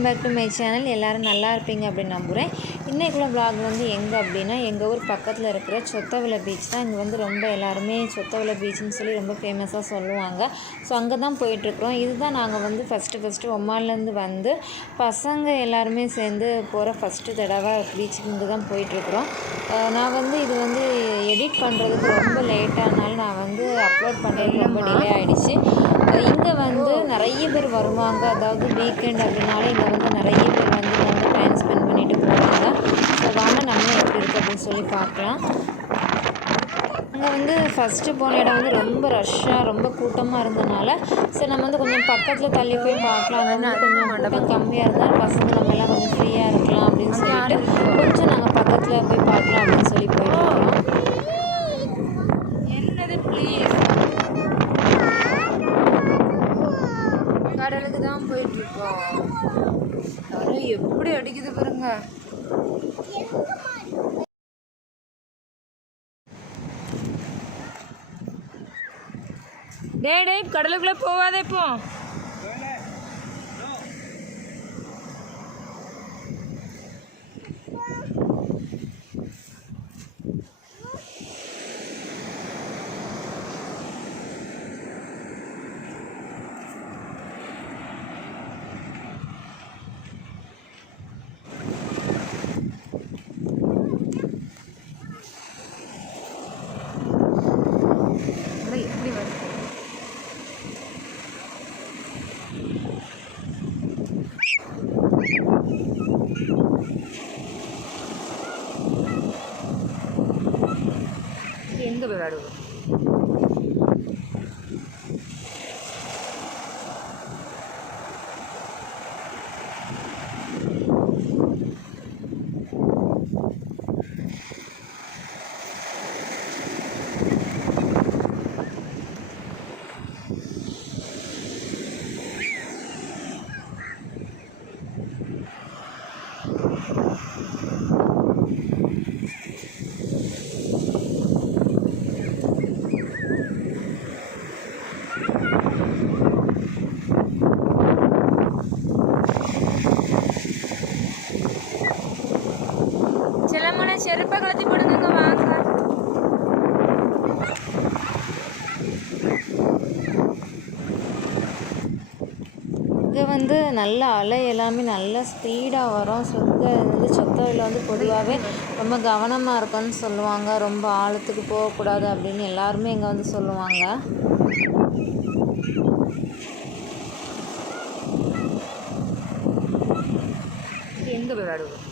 Welcome back to my channel. எல்லோரும் நல்லா இருப்பீங்க அப்படின்னு நம்புகிறேன். இன்றைக்குள்ள vlog வந்து எங்கே அப்படின்னா, எங்கள் ஊர் பக்கத்தில் இருக்கிற சொத்தவளை பீச் தான். இங்கே வந்து ரொம்ப எல்லாருமே சொத்தவளை பீச்சுன்னு சொல்லி ரொம்ப ஃபேமஸாக சொல்லுவாங்க. ஸோ அங்கே தான் போயிட்டுருக்குறோம். இதுதான் நாங்கள் வந்து ஃபஸ்ட்டு ஒமான்லேருந்து வந்து பசங்க எல்லாருமே சேர்ந்து போகிற ஃபஸ்ட்டு தடவை பீச்சுக்கு இங்கே தான் போயிட்டுருக்குறோம். நான் வந்து இது வந்து எடிட் பண்ணுறதுக்கு ரொம்ப லேட்டானாலும் நான் வந்து அப்லோட் பண்ணுறதுக்கு ரொம்ப டிலே ஆகிடுச்சு. இங்கே வந்து நிறைய பேர் வருவாங்க. அதாவது வீக்கெண்ட் அப்படின்னாலே இங்கே வந்து நிறைய பேர் வந்து டைம் ஸ்பெண்ட் பண்ணிட்டு போவாங்க. ஸோ வாங்க நம்மளும் எப்படி இருக்குது அப்படின்னு சொல்லி பார்க்கலாம். அங்கே வந்து ஃபஸ்ட்டு போன இடம் வந்து ரொம்ப ரஷ்ஷாக ரொம்ப கூட்டமாக இருந்தனால சரி நம்ம வந்து கொஞ்சம் பக்கத்தில் தள்ளி போய் பார்க்கலாம். அங்கே வந்து கொஞ்சம் கூட்டம் கம்மியாக இருந்தால் பசங்க நம்ம எல்லாம் கொஞ்சம் ஃப்ரீயாக இருக்கலாம் அப்படின்னு சொல்லிட்டு கொஞ்சம் நாங்கள் பக்கத்தில் போய் பார்க்கலாம் அப்படின்னு சொல்லி போயிட்டுருக்கோம். என்னது ப்ளீஸ், கடலுக்கு தான் போயிட்டுருக்கோம். கடல் எப்படி அடிக்குது பாருங்க. டேய் கடலுக்குள்ளே போகாதே இப்போ. எப்படி வருது எங்கே போய் விளையாடுவோம். செல்லமான செருப்பை கலத்தி போடுங்க வாங்க. இங்கே வந்து நல்ல அலை எல்லாமே நல்ல ஸ்பீடாக வரும். ஸோ இங்கே வந்து சொத்தவளையில் வந்து பொதுவாகவே ரொம்ப கவனமாக இருக்கும்னு சொல்லுவாங்க. ரொம்ப ஆழத்துக்கு போகக்கூடாது அப்படின்னு எல்லாருமே இங்கே வந்து சொல்லுவாங்க. எங்கே போய் விளையாடுவோம்.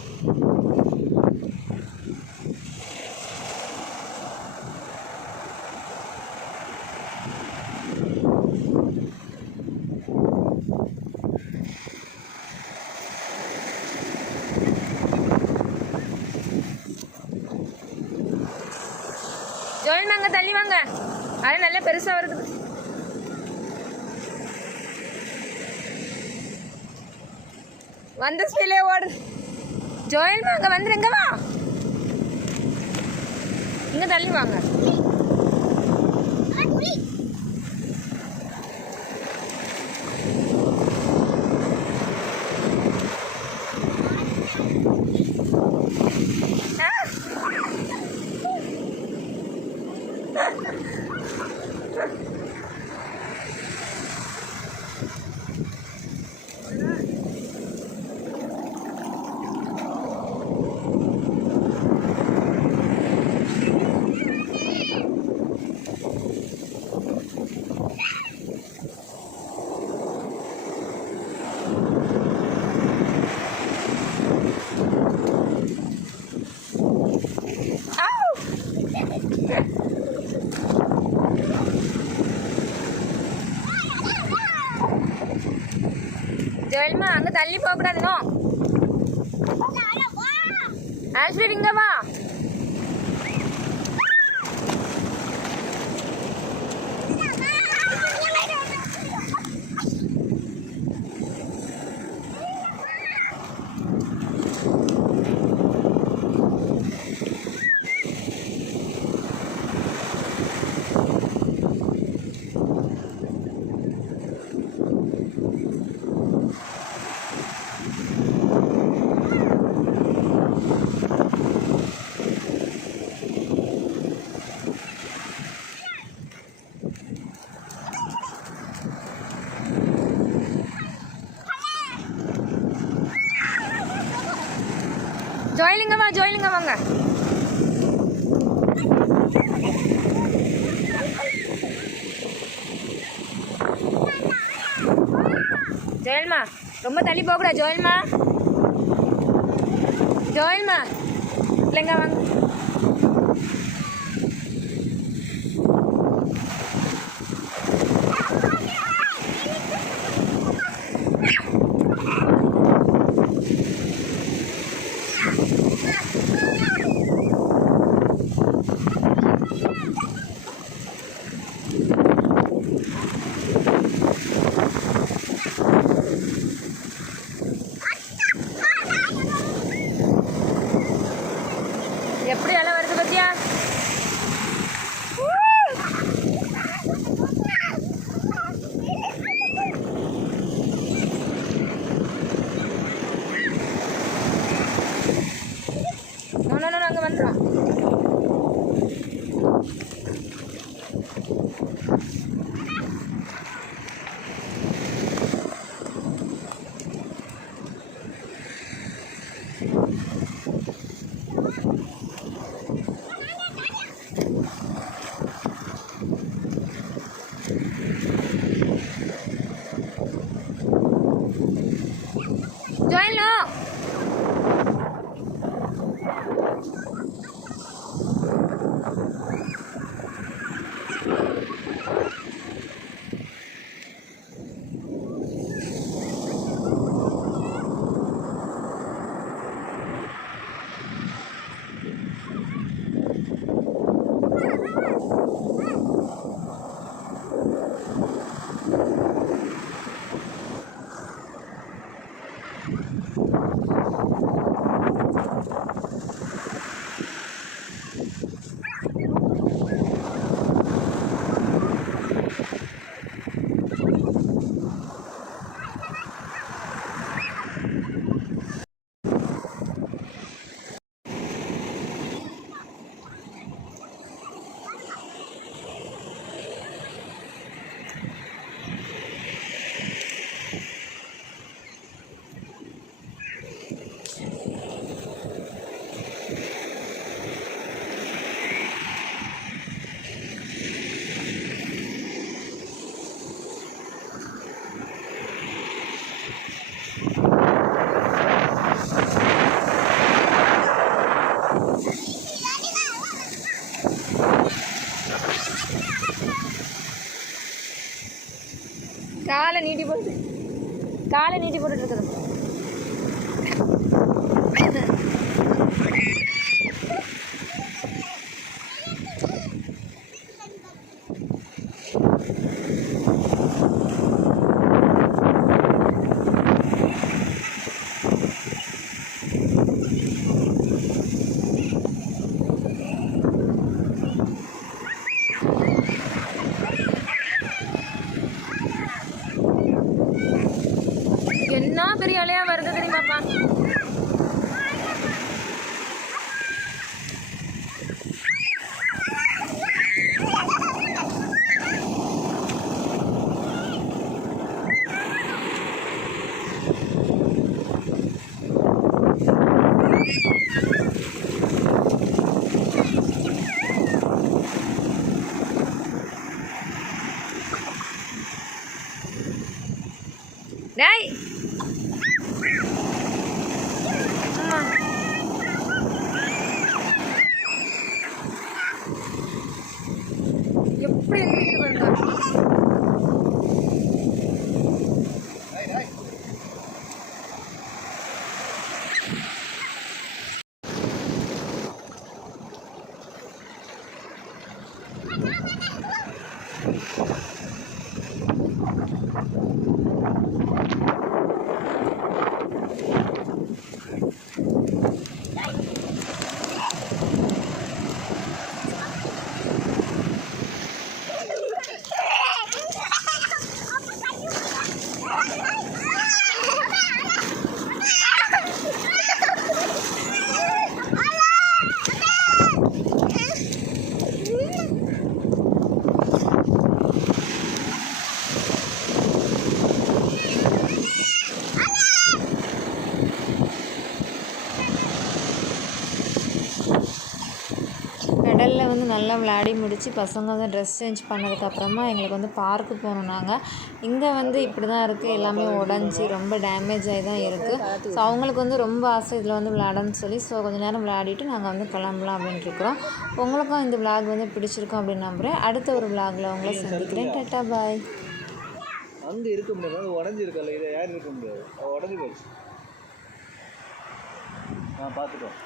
ஜோல் நாங்கள் தள்ளி வாங்க. அது நல்லா பெருசாக வருது. வந்த ஸ்பீலே ஓடு. ஜோயல் வாங்க வந்துருங்க வா. இங்கே தள்ளி வாங்க. ஜோயல்மா அங்கே தள்ளி போகக்கூடாதுனோ. ஆஷ்வரி இங்கே வா. ஜோயிலுங்க வாங்க. ஜோயல்மா ரொம்ப தள்ளி போகக்கூடாது. ஜோயல்மா இல்லைங்க வாங்க. எப்படி எல்லாம் வருது பத்தியா? அங்கே வந்துடும். ஜோயிலோ காலை நீட்டி போட்டுட்டு இருக்குது. என்ன பெரிய அலையா வருது தெரியுமாப்பா? டேய் எப்படி எந்திரிக்கிட்டு பாருங்க. எல்லாம் விளையாடி முடித்து பசங்க வந்து ட்ரெஸ் சேஞ்ச் பண்ணதுக்கப்புறமா எங்களுக்கு வந்து பார்க்கு போகணும். நாங்கள் இங்கே வந்து இப்படி தான் இருக்குது, எல்லாமே உடஞ்சி ரொம்ப டேமேஜ் ஆகி தான் இருக்குது. ஸோ அவங்களுக்கு வந்து ரொம்ப ஆசை இதில் வந்து விளையாடணும்னு சொல்லி, ஸோ கொஞ்சம் நேரம் விளையாடிட்டு நாங்கள் வந்து கிளம்பலாம் அப்படின்ட்டு இருக்கிறோம். உங்களுக்கும் இந்த விளாக் வந்து பிடிச்சிருக்கும் அப்படின்னு நம்புகிறேன். அடுத்த ஒரு விளாகில் உங்களை சந்திக்கிறேன். டாட்டா பாய். அங்கே இருக்க முடியாது, அது உடஞ்சிருக்கல, இதை யாரும் இருக்க முடியாது, அது உடஞ்சி போயிடுச்சு. பார்த்துட்டோம்.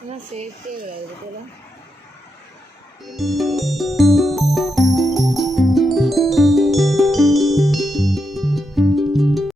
ஆனால் சேஃப்டியே கிடையாது போல.